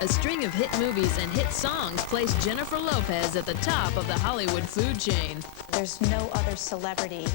A string of hit movies and hit songs placed Jennifer Lopez at the top of the Hollywood food chain. There's no other celebrity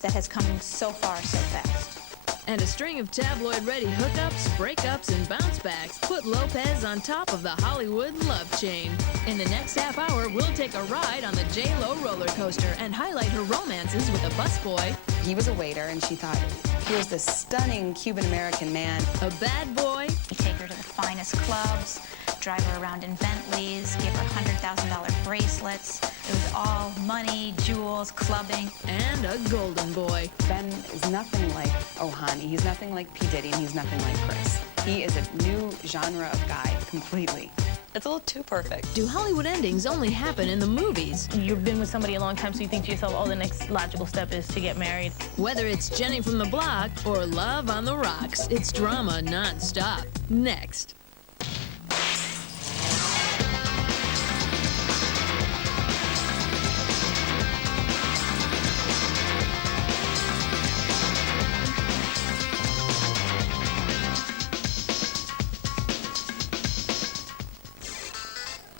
that has come so far so fast. And a string of tabloid-ready hookups, breakups, and bounce-backs put Lopez on top of the Hollywood love chain. In the next half hour, we'll take a ride on the J-Lo roller coaster and highlight her romances with a busboy. He was a waiter, and she thought he was this stunning Cuban-American man. A bad boy. You take her to the finest clubs, drive her around in Bentleys, give her $100,000 bracelets. It was all money, jewels, clubbing. And a golden boy. Ben is nothing like Ohani. He's nothing like P. Diddy, and he's nothing like Chris. He is a new genre of guy, completely. It's a little too perfect. Do Hollywood endings only happen in the movies? You've been with somebody a long time, so you think to yourself, oh, the next logical step is to get married. Whether it's Jenny from the Block or Love on the Rocks, it's drama non-stop. Next.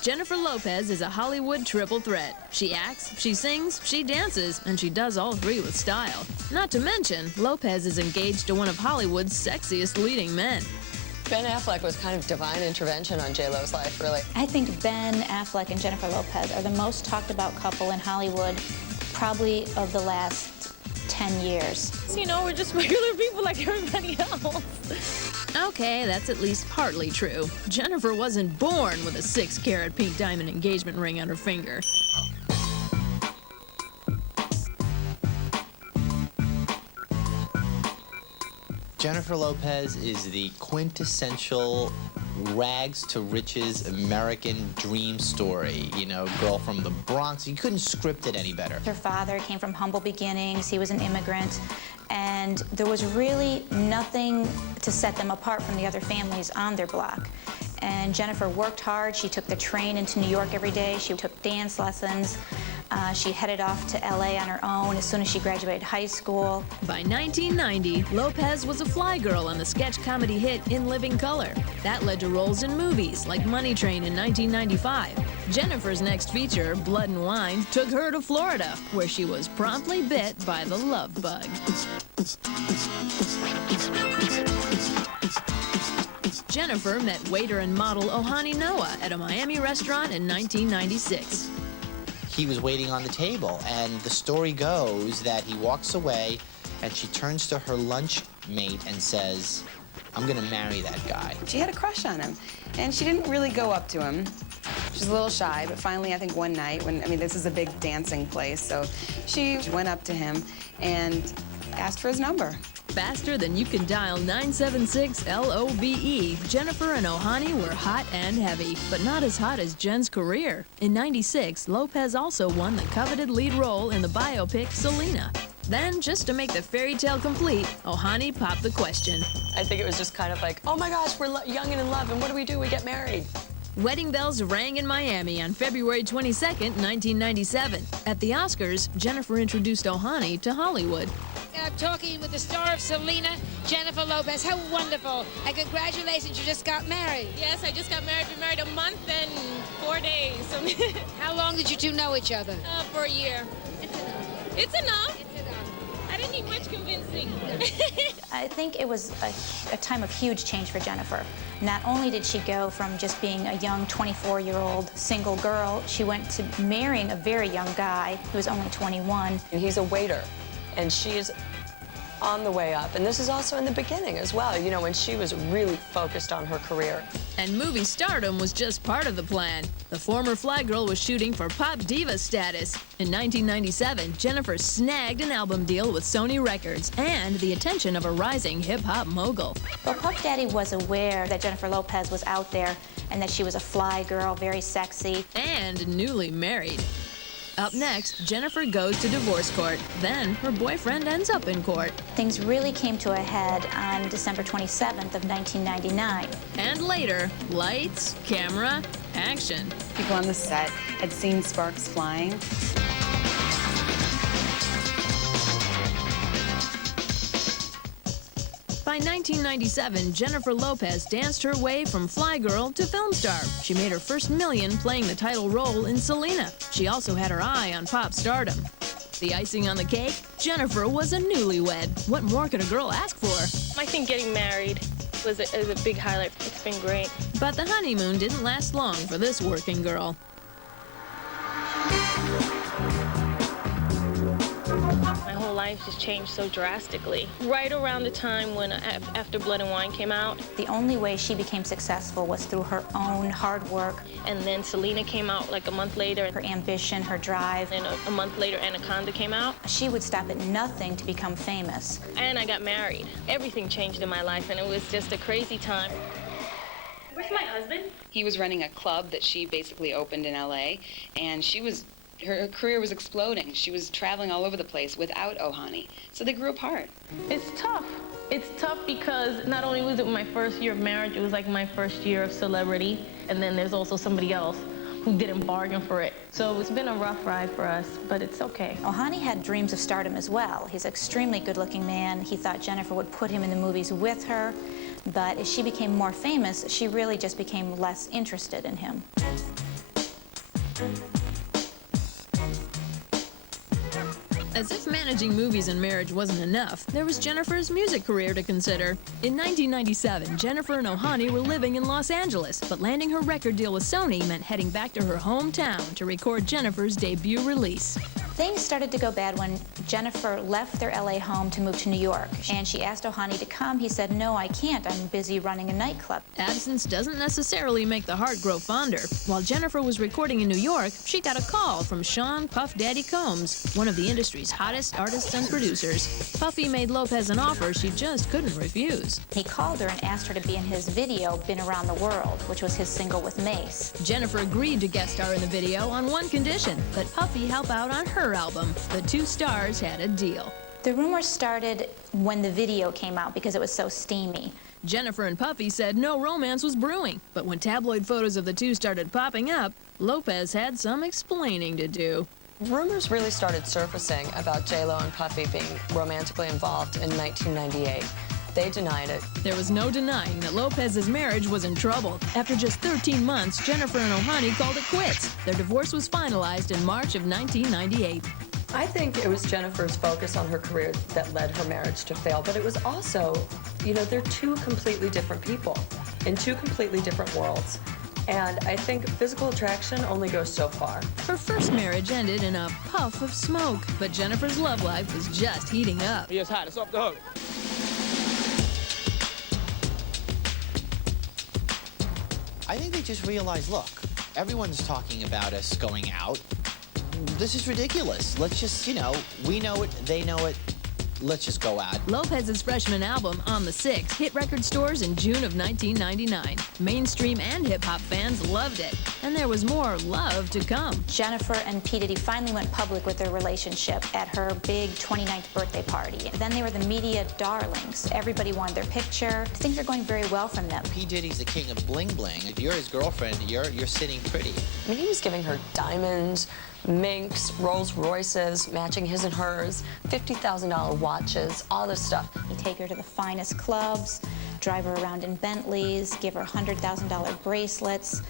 Jennifer Lopez is a Hollywood triple threat. She acts, she sings, she dances, and she does all three with style. Not to mention, Lopez is engaged to one of Hollywood's sexiest leading men. Ben Affleck was kind of divine intervention on J-Lo's life, really. I think Ben Affleck and Jennifer Lopez are the most talked about couple in Hollywood, probably of the last 10 years. You know, we're just regular people like everybody else. Okay, that's at least partly true. Jennifer wasn't born with a 6-carat pink diamond engagement ring on her finger. Jennifer Lopez is the quintessential rags to riches American dream story. You know, girl from the Bronx. You couldn't script it any better. Her father came from humble beginnings. He was an immigrant. And there was really nothing to set them apart from the other families on their block. And Jennifer worked hard. She took the train into New York every day. She took dance lessons. She headed off to LA on her own as soon as she graduated high school. By 1990, Lopez was a fly girl on the sketch comedy hit In Living Color. That led to roles in movies like Money Train in 1995. Jennifer's next feature, Blood and Wine, took her to Florida, where she was promptly bit by the love bug. Jennifer met waiter and model Ohani Noah at a Miami restaurant in 1996. He was waiting on the table, and the story goes that he walks away, and she turns to her lunch mate and says, "I'm gonna marry that guy." She had a crush on him, and she didn't really go up to him. She was a little shy, but finally, I think one night, this is a big dancing place, so she went up to him and asked for his number. Faster than you can dial 976-LOVE, Jennifer and Ohani were hot and heavy, but not as hot as Jen's career. In '96, Lopez also won the coveted lead role in the biopic Selena. Then, just to make the fairy tale complete, Ohani popped the question. I think it was just kind of like, oh my gosh, we're young and in love, and what do? We get married. Wedding bells rang in Miami on February 22nd, 1997. At the Oscars, Jennifer introduced Ohani to Hollywood. I'm talking with the star of Selena, Jennifer Lopez. How wonderful. And congratulations, you just got married. Yes, I just got married. Been married a month and 4 days. How long did you two know each other? For a year. It's enough. It's enough? It's enough. I didn't need much convincing. I think it was a time of huge change for Jennifer. Not only did she go from just being a young 24-year-old single girl, she went to marrying a very young guy who was only 21. And he's a waiter, and she's on the way up. And this is also in the beginning as well, you know, when she was really focused on her career. And movie stardom was just part of the plan. The former fly girl was shooting for pop diva status. In 1997, Jennifer snagged an album deal with Sony Records and the attention of a rising hip-hop mogul. Well, Puff Daddy was aware that Jennifer Lopez was out there and that she was a fly girl, very sexy. And newly married. Up next, Jennifer goes to divorce court. Then her boyfriend ends up in court. Things really came to a head on December 27th of 1999. And later, lights, camera, action. People on the set had seen sparks flying. By By 1997, Jennifer Lopez danced her way from fly girl to film star. She made her first million playing the title role in Selena. She also had her eye on pop stardom. The icing on the cake? Jennifer was a newlywed. What more could a girl ask for? I think getting married was a big highlight. It's been great. But the honeymoon didn't last long for this working girl. My whole life just changed so drastically. Right around the time when after Blood and Wine came out. The only way she became successful was through her own hard work. And then Selena came out like a month later. Her ambition, her drive. And a month later, Anaconda came out. She would stop at nothing to become famous. And I got married. Everything changed in my life, and it was just a crazy time. Where's my husband? He was running a club that she basically opened in LA, and her career was exploding. She was traveling all over the place without Ohani. So they grew apart. It's tough. It's tough because not only was it my first year of marriage, it was like my first year of celebrity. And then there's also somebody else who didn't bargain for it. So it's been a rough ride for us, but it's okay. Ohani had dreams of stardom as well. He's an extremely good-looking man. He thought Jennifer would put him in the movies with her. But as she became more famous, she really just became less interested in him. As if managing movies and marriage wasn't enough, there was Jennifer's music career to consider. In 1997, Jennifer and Ohani were living in Los Angeles, but landing her record deal with Sony meant heading back to her hometown to record Jennifer's debut release. Things started to go bad when Jennifer left their LA home to move to New York, and she asked Ohani to come. He said, "No, I can't. I'm busy running a nightclub." Absence doesn't necessarily make the heart grow fonder. While Jennifer was recording in New York, she got a call from Sean Puff Daddy Combs, one of the industry's hottest artists and producers. Puffy made Lopez an offer she just couldn't refuse. He called her and asked her to be in his video, Been Around the World, which was his single with Mace. Jennifer agreed to guest star in the video on one condition, that Puffy help out on her album. The two stars had a deal. The rumors started when the video came out because it was so steamy. Jennifer and Puffy said no romance was brewing, but when tabloid photos of the two started popping up, Lopez had some explaining to do. Rumors really started surfacing about J-Lo and Puffy being romantically involved in 1998. They denied it. There was no denying that Lopez's marriage was in trouble. After just 13 months, Jennifer and Ohani called it quits. Their divorce was finalized in March of 1998. I think it was Jennifer's focus on her career that led her marriage to fail, but it was also, you know, they're two completely different people in two completely different worlds. And I think physical attraction only goes so far. Her first marriage ended in a puff of smoke, but Jennifer's love life was just heating up. It's hot. It's off the hook. I think they just realized, look, everyone's talking about us going out. This is ridiculous. Let's just, you know, we know it, they know it. Let's just go out. Lopez's freshman album, On the Six, hit record stores in June of 1999. Mainstream and hip-hop fans loved it, and there was more love to come. Jennifer and P. Diddy finally went public with their relationship at her big 29th birthday party. Then they were the media darlings. Everybody wanted their picture. Things are going very well from them. P. Diddy's the king of bling bling. If you're his girlfriend, you're sitting pretty. I mean, he was giving her diamonds, minks, Rolls Royces, matching his and hers, $50,000 watches, all this stuff. He'd take her to the finest clubs, drive her around in Bentleys, give her $100,000 bracelets,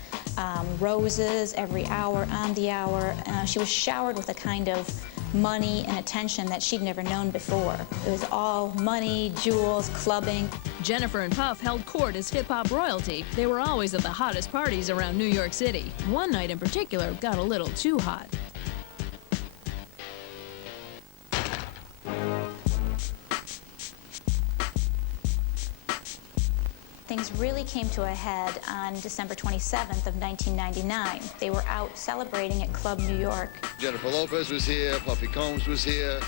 roses every hour, on the hour. She was showered with a kind of money and attention that she'd never known before. It was all money, jewels, clubbing. Jennifer and Puff held court as hip-hop royalty. They were always at the hottest parties around New York City. One night in particular got a little too hot. Things really came to a head on December 27th of 1999. They were out celebrating at Club New York. Jennifer Lopez was here, Puffy Combs was here.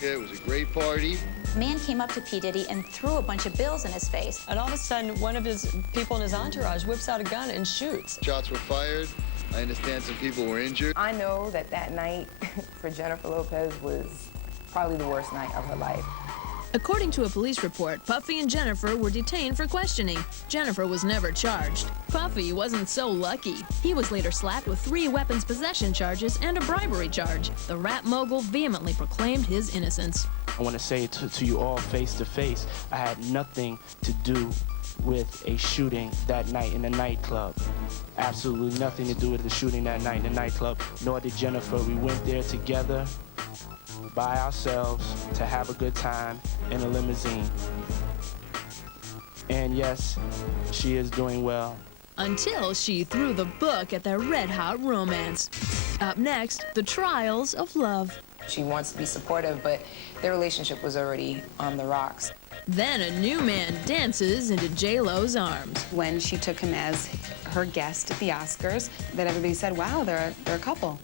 Yeah, it was a great party. A man came up to P. Diddy and threw a bunch of bills in his face. And all of a sudden, one of his people in his entourage whips out a gun and shoots. Shots were fired. I understand some people were injured. I know that night for Jennifer Lopez was probably the worst night of her life. According to a police report, Puffy and Jennifer were detained for questioning. Jennifer was never charged. Puffy wasn't so lucky. He was later slapped with 3 weapons possession charges and a bribery charge. The rap mogul vehemently proclaimed his innocence. I want to say to you all face to face, I had nothing to do with a shooting that night in the nightclub. Absolutely nothing to do with the shooting that night in the nightclub, nor did Jennifer. We went there together by ourselves to have a good time in a limousine. And yes, she is doing well. Until she threw the book at their red-hot romance. Up next, the trials of love. She wants to be supportive, but their relationship was already on the rocks. Then a new man dances into J-Lo's arms. When she took him as her guest at the Oscars, that everybody said, wow, they're a couple.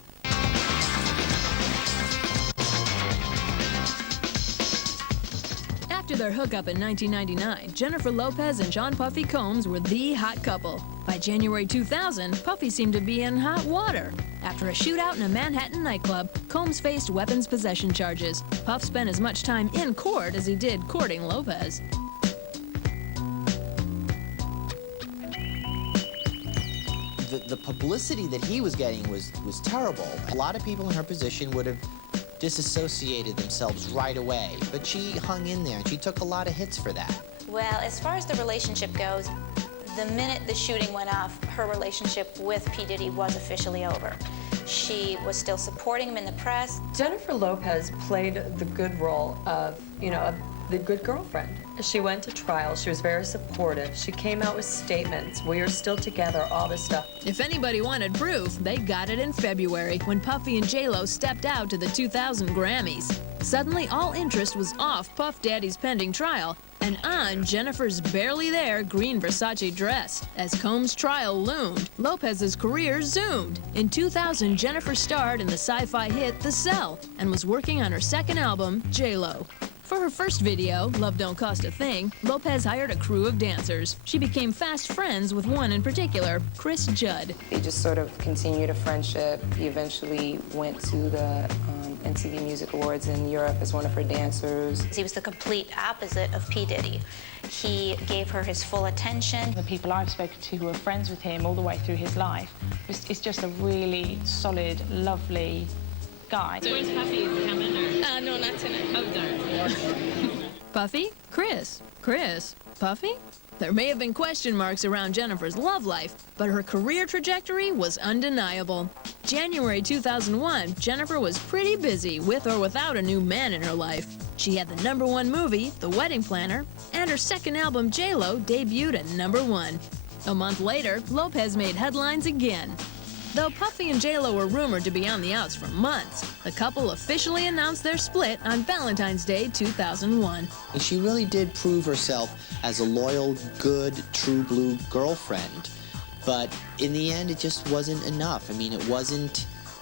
After their hookup in 1999, Jennifer Lopez and Sean Puffy Combs were the hot couple. By January 2000, Puffy seemed to be in hot water. After a shootout in a Manhattan nightclub, Combs faced weapons possession charges. Puff spent as much time in court as he did courting Lopez. The publicity that he was getting was terrible. A lot of people in her position would have disassociated themselves right away, but she hung in there and she took a lot of hits for that. Well, as far as the relationship goes, the minute the shooting went off, her relationship with P. Diddy was officially over. She was still supporting him in the press. Jennifer Lopez played the good role of, the good girlfriend. She went to trial. She was very supportive. She came out with statements. We are still together, all this stuff. If anybody wanted proof, they got it in February when Puffy and J-Lo stepped out to the 2000 Grammys. Suddenly, all interest was off Puff Daddy's pending trial and on Jennifer's barely there green Versace dress. As Combs' trial loomed, Lopez's career zoomed. In 2000, Jennifer starred in the sci-fi hit The Cell and was working on her second album, J-Lo. For her first video, Love Don't Cost a Thing, Lopez hired a crew of dancers. She became fast friends with one in particular, Chris Judd. They just sort of continued a friendship. He eventually went to the MTV Music Awards in Europe as one of her dancers. He was the complete opposite of P. Diddy. He gave her his full attention. The people I've spoken to who were friends with him all the way through his life, it's just a really solid, lovely guy. So where's Puffy? Come in there? No, not tonight. Oh, darn. Puffy? Chris? Chris? Puffy? There may have been question marks around Jennifer's love life, but her career trajectory was undeniable. January 2001, Jennifer was pretty busy with or without a new man in her life. She had the #1 movie, The Wedding Planner, and her second album, J-Lo, debuted at #1. A month later, Lopez made headlines again. Though Puffy and J-Lo were rumored to be on the outs for months, the couple officially announced their split on Valentine's Day 2001. And she really did prove herself as a loyal, good, true blue girlfriend. But in the end, it just wasn't enough. I mean,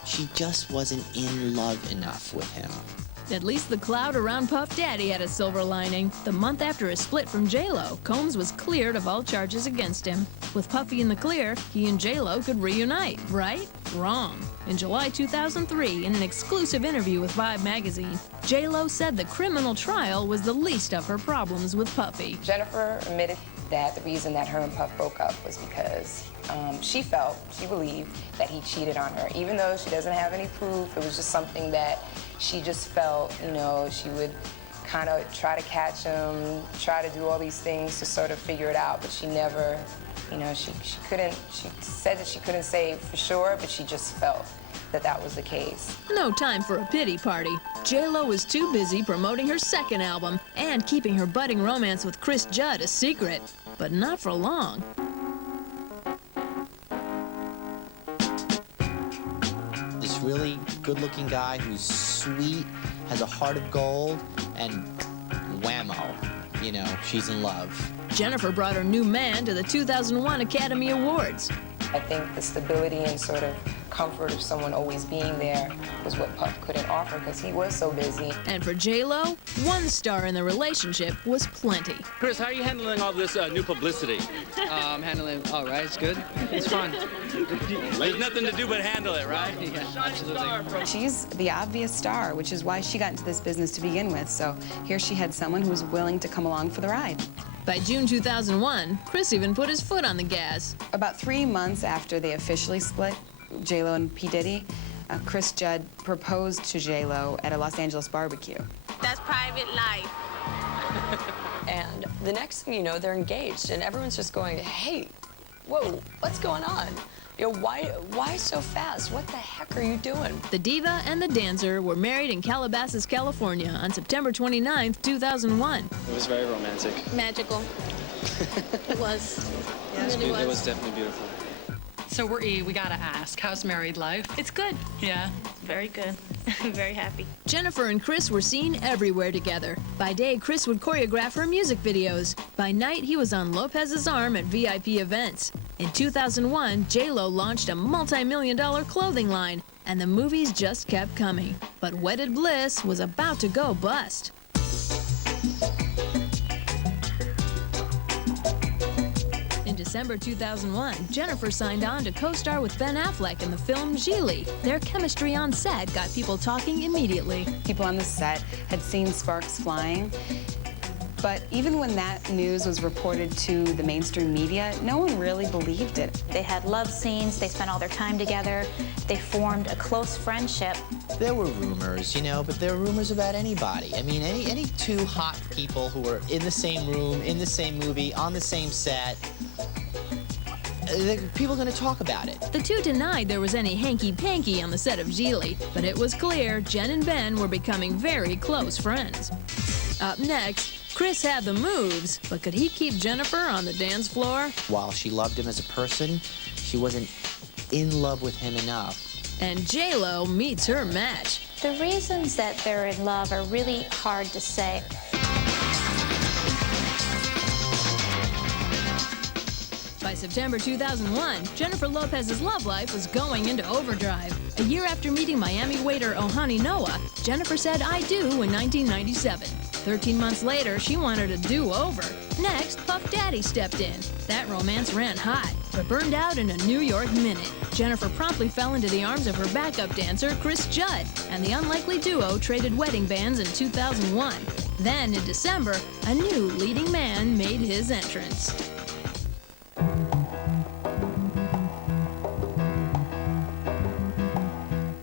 she just wasn't in love enough with him. At least the cloud around Puff Daddy had a silver lining. The month after his split from J-Lo, Combs was cleared of all charges against him. With Puffy in the clear, he and J-Lo could reunite, right? Wrong. In July 2003, in an exclusive interview with Vibe magazine, J-Lo said the criminal trial was the least of her problems with Puffy. Jennifer admitted that the reason that her and Puff broke up was because she believed that he cheated on her. Even though she doesn't have any proof, it was just something that she just felt, she would kind of try to catch him, try to do all these things to sort of figure it out, but she never, she said that she couldn't say for sure, but she just felt that was the case. No time for a pity party. J-Lo was too busy promoting her second album and keeping her budding romance with Chris Judd a secret. But not for long. This really good-looking guy who's sweet, has a heart of gold, and whammo, she's in love. Jennifer brought her new man to the 2001 Academy Awards. I think the stability and sort of comfort of someone always being there was what Puff couldn't offer because he was so busy. And for J-Lo, one star in the relationship was plenty. Chris, how are you handling all this new publicity? I'm handling all right. It's good. It's fun. There's nothing to do but handle it, right? Yeah, absolutely. She's the obvious star, which is why she got into this business to begin with. So here she had someone who was willing to come along for the ride. By June 2001, Chris even put his foot on the gas. About 3 months after they officially split, J-Lo and P. Diddy, Chris Judd proposed to J-Lo at a Los Angeles barbecue. That's private life. And the next thing you know, they're engaged, and everyone's just going, hey, whoa, what's going on? You know, why so fast? What the heck are you doing? The diva and the dancer were married in Calabasas, California on September 29, 2001. It was very romantic. Magical. It was. It was definitely beautiful. So we gotta ask, how's married life? It's good. Yeah. Very good. I'm very happy. Jennifer and Chris were seen everywhere together. By day, Chris would choreograph her music videos. By night, he was on Lopez's arm at VIP events. In 2001, J-Lo launched a multi-million-dollar clothing line, and the movies just kept coming. But Wedded Bliss was about to go bust. In December 2001, Jennifer signed on to co-star with Ben Affleck in the film Gigli. Their chemistry on set got people talking immediately. People on the set had seen sparks flying. But even when that news was reported to the mainstream media, no one really believed it. They had love scenes, they spent all their time together, they formed a close friendship. There were rumors, you know, but there were rumors about anybody. I mean, any two hot people who were in the same room, in the same movie, on the same set, people are going to talk about it. The two denied there was any hanky-panky on the set of Gigli, but it was clear Jen and Ben were becoming very close friends. Up next, Chris had the moves, but could he keep Jennifer on the dance floor? While she loved him as a person, she wasn't in love with him enough. And J-Lo meets her match. The reasons that they're in love are really hard to say. By September 2001, Jennifer Lopez's love life was going into overdrive. A year after meeting Miami waiter Ohani Noah, Jennifer said "I do" in 1997. 13 months later, she wanted a do-over. Next, Puff Daddy stepped in. That romance ran hot, but burned out in a New York minute. Jennifer promptly fell into the arms of her backup dancer, Chris Judd, and the unlikely duo traded wedding bands in 2001. Then, in December, a new leading man made his entrance.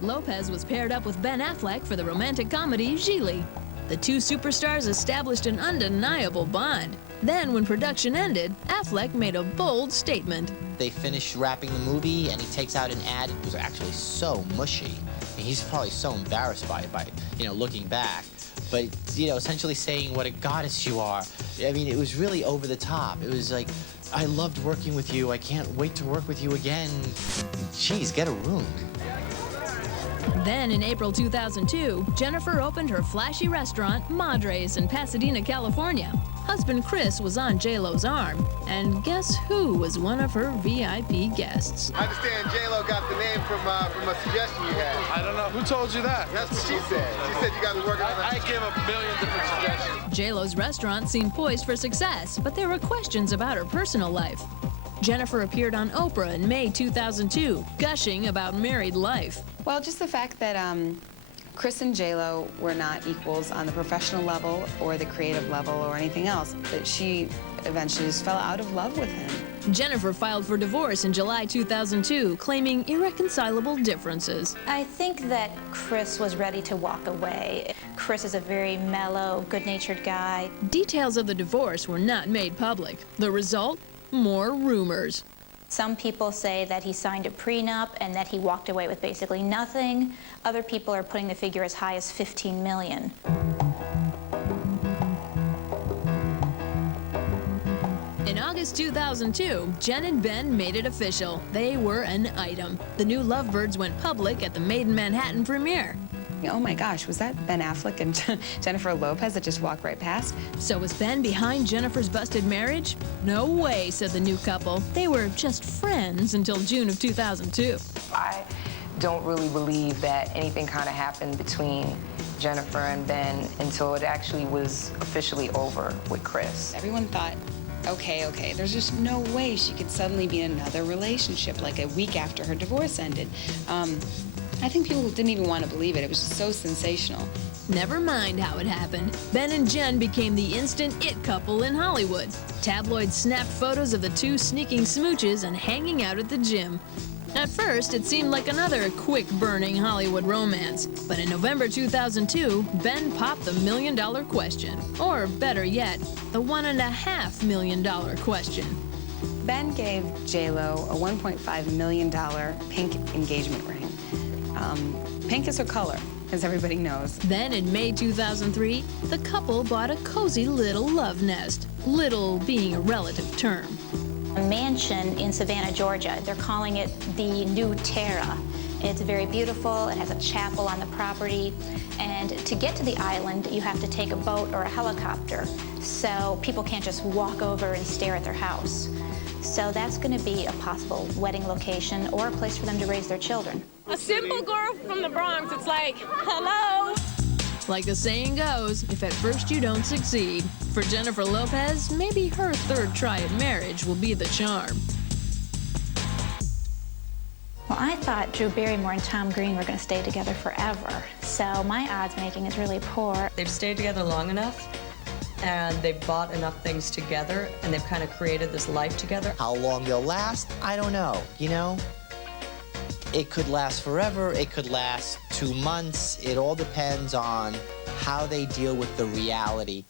Lopez was paired up with Ben Affleck for the romantic comedy Gigli. The two superstars established an undeniable bond. Then, when production ended, Affleck made a bold statement. They finished wrapping the movie, and he takes out an ad. It was actually so mushy. And he's probably so embarrassed by it, looking back. But, essentially saying what a goddess you are. I mean, it was really over the top. It was like, I loved working with you. I can't wait to work with you again. Geez, get a room. Then, in April 2002, Jennifer opened her flashy restaurant, Madres, in Pasadena, California. Husband Chris was on J-Lo's arm, and guess who was one of her VIP guests? I understand J-Lo got the name from a suggestion you had. I don't know. Who told you that? That's what she said. She said you guys were working on that. I give a million different suggestions. J-Lo's restaurant seemed poised for success, but there were questions about her personal life. Jennifer appeared on Oprah in May 2002, gushing about married life. Well, just the fact that Chris and J-Lo were not equals on the professional level or the creative level or anything else, but she eventually just fell out of love with him. Jennifer filed for divorce in July 2002, claiming irreconcilable differences. I think that Chris was ready to walk away. Chris is a very mellow, good-natured guy. Details of the divorce were not made public. The result? More rumors. Some people say that he signed a prenup and that he walked away with basically nothing. Other people are putting the figure as high as $15 million. In August 2002, Jen and Ben made it official. They were an item. The new lovebirds went public at the Made in Manhattan premiere. Oh my gosh, was that Ben Affleck and Jennifer Lopez that just walked right past? So was Ben behind Jennifer's busted marriage? No way, said the new couple. They were just friends until June of 2002. I don't really believe that anything kind of happened between Jennifer and Ben until it actually was officially over with Chris. Everyone thought, okay, there's just no way she could suddenly be in another relationship like a week after her divorce ended. I think people didn't even want to believe it. It was just so sensational. Never mind how it happened. Ben and Jen became the instant it couple in Hollywood. Tabloids snapped photos of the two sneaking smooches and hanging out at the gym. At first, it seemed like another quick-burning Hollywood romance. But in November 2002, Ben popped the $1 million question. Or better yet, the $1.5 million question. Ben gave J-Lo a $1.5 million pink engagement ring. Pink is her color, as everybody knows. Then in May 2003, the couple bought a cozy little love nest. Little being a relative term. A mansion in Savannah, Georgia. They're calling it the New Terra. It's very beautiful. It has a chapel on the property. And to get to the island, you have to take a boat or a helicopter. So people can't just walk over and stare at their house. So that's going to be a possible wedding location or a place for them to raise their children. A simple girl from the Bronx, it's like, hello. Like the saying goes, if at first you don't succeed. For Jennifer Lopez, maybe her third try at marriage will be the charm. Well, I thought Drew Barrymore and Tom Green were going to stay together forever. So my odds making is really poor. They've stayed together long enough, and they've bought enough things together, and they've kind of created this life together. How long they'll last, I don't know, you know? It could last forever, it could last 2 months. It all depends on how they deal with the reality.